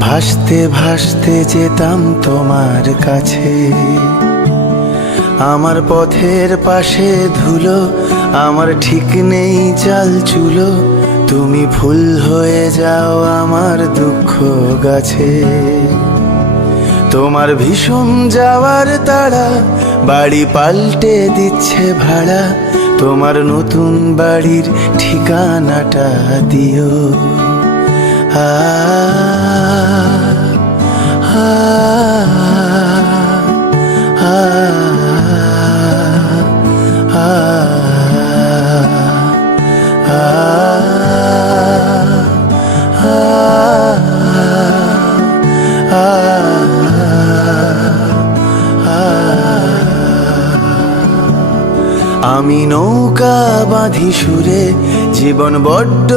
ভাসতে ভাসতে যেতাম তোমার কাছে। আমার পথের পাশে ধুলো, আমার ঠিক নেই চাল চুলো, তুমি ফুল হয়ে যাও আমার দুঃখ গাছে। তোমার ভীষণ যাওয়ার তাড়া, বাড়ি পাল্টে দিচ্ছে ভাড়া, তোমার নতুন বাড়ির ঠিকানাটা দিও। আ আমি নৌকা বাঁধি সুরে, জীবন বড্ড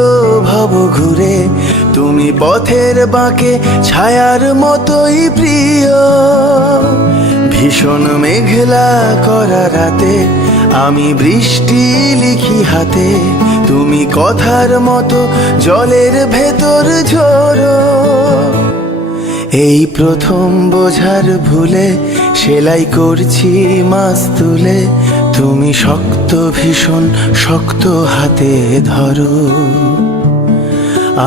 ভব ঘুরে। তুমি পথের বাঁকে ছায়ার মতোই প্রিয়। ভীষণ মেঘলা করা রাতে, আমি বৃষ্টি লিখি হাতে। তুমি কথার মতো জলের ভেতর ঝোড়ো এই প্রথম বোঝার ভুলে সেলাই করছি মাছ তুলে তুমি শক্ত ভীষণ শক্ত হাতে ধরো।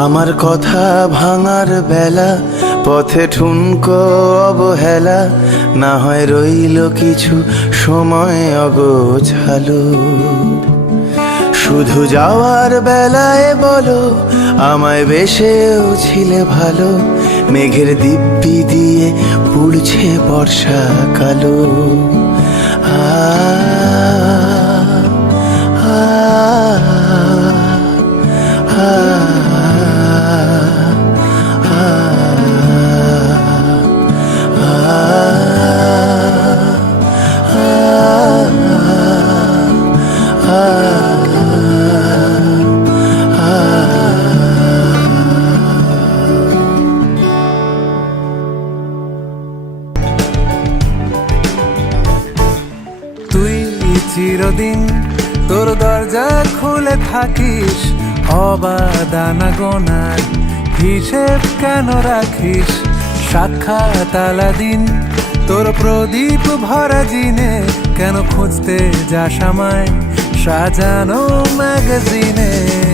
আমার কথা ভাঙার বেলা পথে ঠুনকো অবহেলা না হয় রইল কিছু সময় অগোছালো। শুধু যাওয়ার বেলায় বলো আমায় বেশেও ছিলে ভালো মেঘের দিব্যি দিয়ে পুড়ছে বর্ষা কালো। আ আ, চিরদিন তোর দরজা খুলে থাকিস, অবাদানা গোনার হিসেব কেন রাখিস? সাক্ষাৎ দিন তোর প্রদীপ ভরা জিনে কেন খুঁজতে যাস আমায়? সাজানো ম্যাগাজিনে।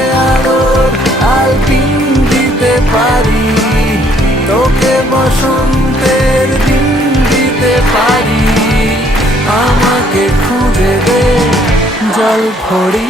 পারি তোকে বসন্তের দিন দিতে পারি। আমাকে খুঁজে দে জল ফড়ি